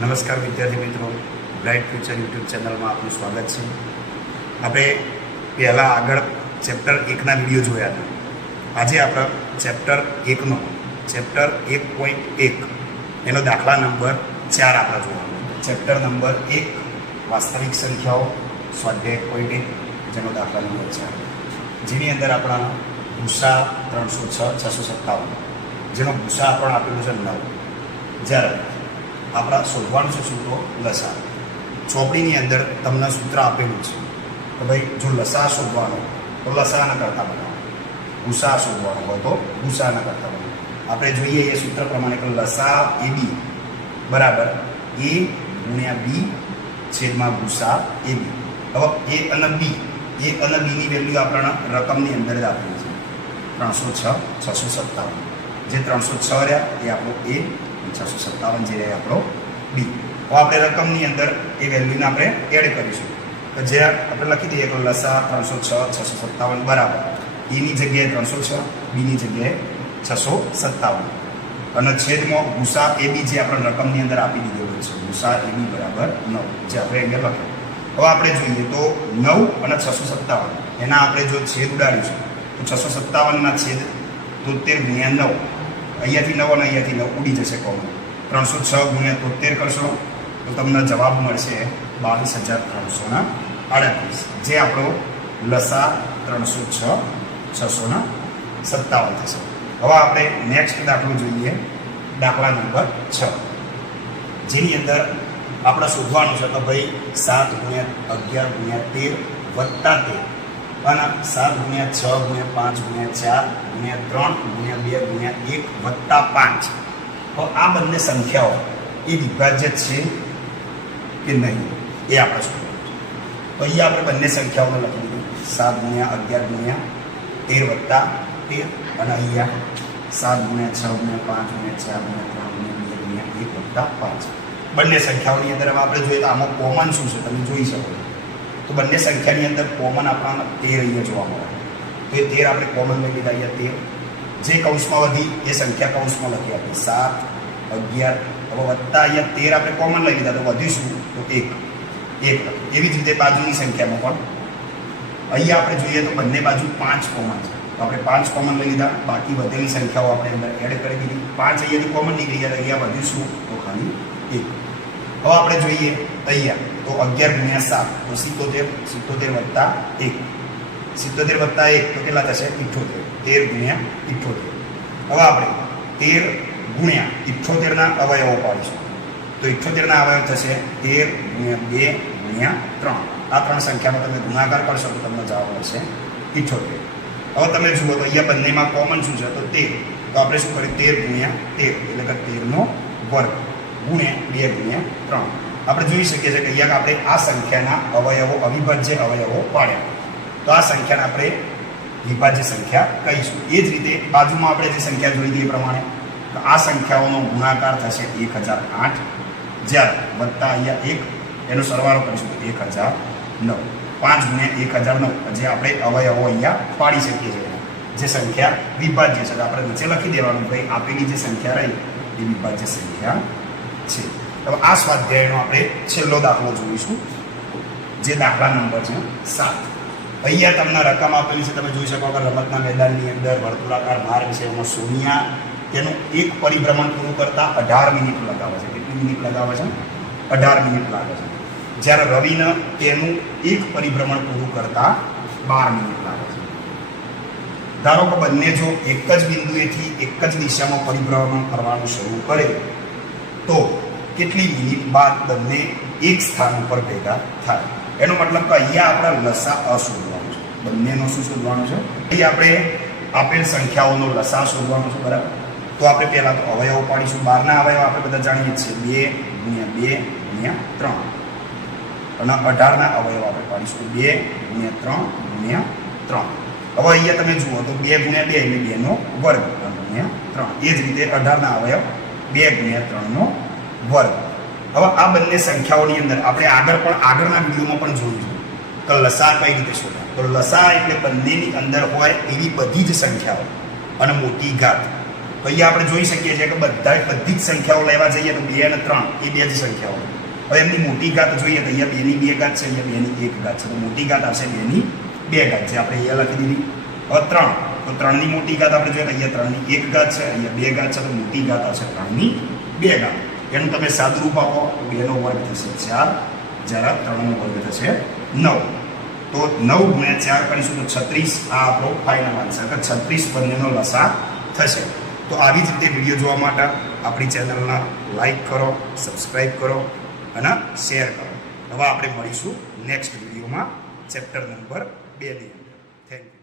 નમસ્કાર વિદ્યાર્થી મિત્રો, બ્રાઇટ ફ્યુચર યુટ્યુબ ચેનલમાં આપનું સ્વાગત છે. આપણે પહેલાં આગળ ચેપ્ટર 1ના વિડીયો જોયા હતા. આજે આપણે ચેપ્ટર 1નો ચેપ્ટર 1.1 એનો દાખલા નંબર 4 આપણે જોવાનો. ચેપ્ટર નંબર 1 વાસ્તવિક સંખ્યાઓ સ્વાધ્યાય 1.1 જેનો દાખલા નંબર 4, જેની અંદર આપણા ભૂસા 306 657 જેનો ભૂસા આપણને આપેલું છે 9. જ્યારે આપણા શોધવાનું છે સૂત્રો લસા. ચોપડીની અંદર તમને સૂત્ર આપેલું છે કે ભાઈ જો લસા શોધવાનો તો લસાના કરતા બનાવો, ભૂસા શોધવાનો હોય તો ભૂસાના કરતા બનાવો. આપણે જોઈએ એ સૂત્ર પ્રમાણે કે લસા એ બી બરાબર એ ગુણ્યા બી છેદમાં ભૂસા એ બી. હવે એ અને બીની વેલ્યુ આપણા રકમની અંદર જ આપેલી છે 306 657. જે 306 રહ્યા એ આપણો એ, 657 જે રહે આપણો બી. હવે આપણે રકમની અંદર એ વેલ્યુને આપણે એડ કરીશું. તો જે આપણે લખી દઈએ કે લસા 306 657 બરાબર એની જગ્યાએ 306, બીની જગ્યાએ 657 અને છેદમાં ભૂસા એ બી જે આપણે રકમની અંદર આપી દીધેલું છે ભૂસા એ બી બરાબર 9 જે આપણે અહીંયા લખ્યું. હવે આપણે જોઈએ તો 9 અને 657 એના આપણે જો છેદ ઉડાડીશું તો 657ના છેદ 73 ગુણ્યા 9, અહીંયાથી 9 અને અહીંયાથી 9 ઉડી જશે કોમન. 306 ગુણ્યા 73 કરશો તો તમને જવાબ મળશે 22,338, જે આપણો લસા 306 657 થશે. હવે આપણે નેક્સ્ટ દાખલો જોઈએ, દાખલા નંબર 6, જેની અંદર આપણે શોધવાનું છે કે ભાઈ 7 ગુણ્યા 11 ગુણ્યા 13 વત્તા 13 અને 7 ગુણ્યા 6 ગુણ્યા 5 ગુણ્યા 4 ગુણ્યા 3 ગુણ્યા 2 ગુણ્યા 1 વત્તા 5. તો આ બંને સંખ્યાઓ એ વિભાજ્ય છે કે નહીં એ આપણે શોધવાનું છે. તો અહીંયા આપણે બંને સંખ્યાઓને લખી દીધું 7 ગુણ્યા 11 ગુણ્યા 13 વત્તા 13 અને અહીંયા 7 ગુણ્યા 6 ગુણ્યા 5 ગુણ્યા 4 ગુણ્યા 3 ગુણ્યા 2 ગુણ્યા 1 વત્તા 5. બંને સંખ્યાઓની અંદર આપણે જોઈએ તો આમાં કોમન શું છે તમે જોઈ શકો છો. તો બંને સંખ્યાની અંદર કોમન આપણને 13 અહીંયા જોવા મળે. તો એ 13 આપણે કોમન લઈ લીધા અહીંયા 13. જે કૌંસમાં વધી એ સંખ્યા કૌંસમાં લખી આપણે 7 11. હવે વત્તા અહીંયા 13 આપણે કોમન લઈ લીધા તો વધીશું તો 1. એવી જ રીતે બાજુની સંખ્યામાં પણ અહીંયા આપણે જોઈએ તો બંને બાજુ 5 કોમન છે. તો આપણે 5 કોમન લઈ લીધા, બાકી વધેલી સંખ્યાઓ આપણે અંદર એડ કરી દીધી. 5 અહીંયાથી કોમન નીકળી ગયા, અહીંયા વધીશું તો ખાલી 1. હવે આપણે જોઈએ અહીંયા તો 11 ગુણ્યા 7 તો 77 વત્તા 1, 77 વત્તા 1 તો કેટલા થશે 78, 13 ગુણ્યા 78. હવે આપણે 13 ગુણ્યા 78 ના અવયવો પાડીશું તો 78 ના અવયવ થશે 13 ગુણ્યા 2 ગુણ્યા 3. આ ત્રણ સંખ્યાનો તમે ગુણાકાર કરશો તો તમને જવાબ મળશે 78. હવે તમે જુઓ તો અહીંયા બંનેમાં કોમન શું છે તો 13. તો આપણે શું કરીએ 13 ગુણ્યા 13 એટલે કે 13નો વર્ગ ગુણ્યા 2 ગુણ્યા 3. આપણે જોઈ શકીએ છીએ કે અહીંયા આપણે આ સંખ્યાના અવયવો અવિભાજ્ય અવયવો પાડ્યા. તો આ સંખ્યાને આપણે વિભાજ્ય સંખ્યા કહીશું. એ જ રીતે બાજુમાં આપણે જે સંખ્યા જોઈ હતી એ પ્રમાણે આ સંખ્યાઓનો ગુણાકાર થશે 1008, જ્યારે વત્તા અહીંયા 1 એનો સરવાળો કરીશું તો 1009. 5 ગુણ્યા 1009 જે આપણે અવયવો અહીંયા પાડી શકીએ છીએ. જે સંખ્યા વિભાજ્ય છે આપણે નીચે લખી દેવાનું ભાઈ આપેલી જે સંખ્યા રહી એ વિભાજ્ય સંખ્યા છે. હવે આ સ્વાધ્યાયનો આપણે છેલ્લો દાખલો જોઈશું, જે દાખલા નંબર છે 7. અહીંયા તમને રકમ આપેલી છે, તમે જોઈ શકો કે રમતના મેદાનની અંદર વર્તુળાકાર માર્ગ છે, એમાં સોનિયા તેનું એક પરિભ્રમણ પૂરું કરતા 18 મિનિટ લગાવે છે. કેટલી મિનિટ લગાવે છે? 18 મિનિટ લાગે છે. જ્યારે રવિને તેનું એક પરિભ્રમણ પૂરું કરતા 12 મિનિટ લાગે છે. ધારો કે બંને જો એક જ બિંદુએથી એક જ દિશામાં પરિભ્રમણ કરવાનું શરૂ કરે તો કેટલી મિનિટ બાદ બંને એક સ્થાન ઉપર ભેગા થાય? એનો મતલબ કે અહીંયા આપણે લસા શોધવાનું છે. બંનેનો શું શોધવાનું છે? અહીં આપણે આપેલ સંખ્યાઓનો લસા શોધવાનો છે, બરાબર? તો આપણે પહેલાં તો અવયવો પાડીશું. 12ના અવયવ આપણે બધા જાણીએ છીએ 2 ગુણ્યા 2 ગુણ્યા 3 અને 18ના અવયવ આપણે પાડીશું 2 ગુણ્યા 3 ગુણ્યા 3. હવે અહીંયા તમે જુઓ તો 2 ગુણ્યા 2 એટલે 2નો વર્ગ ગુણ્યા 3. એ જ રીતે 18ના અવયવ 2 ગુણ્યા 3નો વર્ગ. હવે આ બંને સંખ્યાઓની અંદર આપણે આગળના વિડીયોમાં પણ જોયું કે લસા કઈ રીતે શોધાય. તો લસા એટલે બંનેની અંદર હોય એવી બધી જ સંખ્યાઓ અને મોટી ઘાત તો અહીંયા આપણે જોઈ શકીએ છીએ કે બધી જ સંખ્યાઓ લેવા જઈએ તો 2 અને 3 એ બે જ સંખ્યાઓ. હવે એમની મોટી ઘાત જોઈએ તો અહીંયા 2 ની 2 ઘાત છે, અહીંયા 2 ની 1 ઘાત છે. તો મોટી ઘાત આવશે 2 ની 2 ઘાત છે, આપણે અહીંયા લખી દીધી. હવે 3, તો 3 ની મોટી ઘાત આપણે જોઈએ તો અહીંયા 3 ની 1 ઘાત છે, અહીંયા 2 ઘાત છે, તો મોટી ઘાત આવશે 3 ની 2 ઘાત. એનું તમે સાદુરૂપ આપો તો 2 નો વર્ગ થશે 4, જ્યારે 3 નો વર્ગ થશે 9. તો 9 ગુણ્યા 4 કરીશું તો 36. આ આપણો ફાઇનલ આન્સર, કે 36 બંનેનો લસા થશે. તો આવી જ રીતે વિડીયો જોવા માટે આપણી ચેનલને લાઈક કરો, સબસ્ક્રાઈબ કરો અને શેર કરો. હવે આપણે મળીશું નેક્સ્ટ વિડીયોમાં ચેપ્ટર નંબર 2 ની અંદર. Thank you.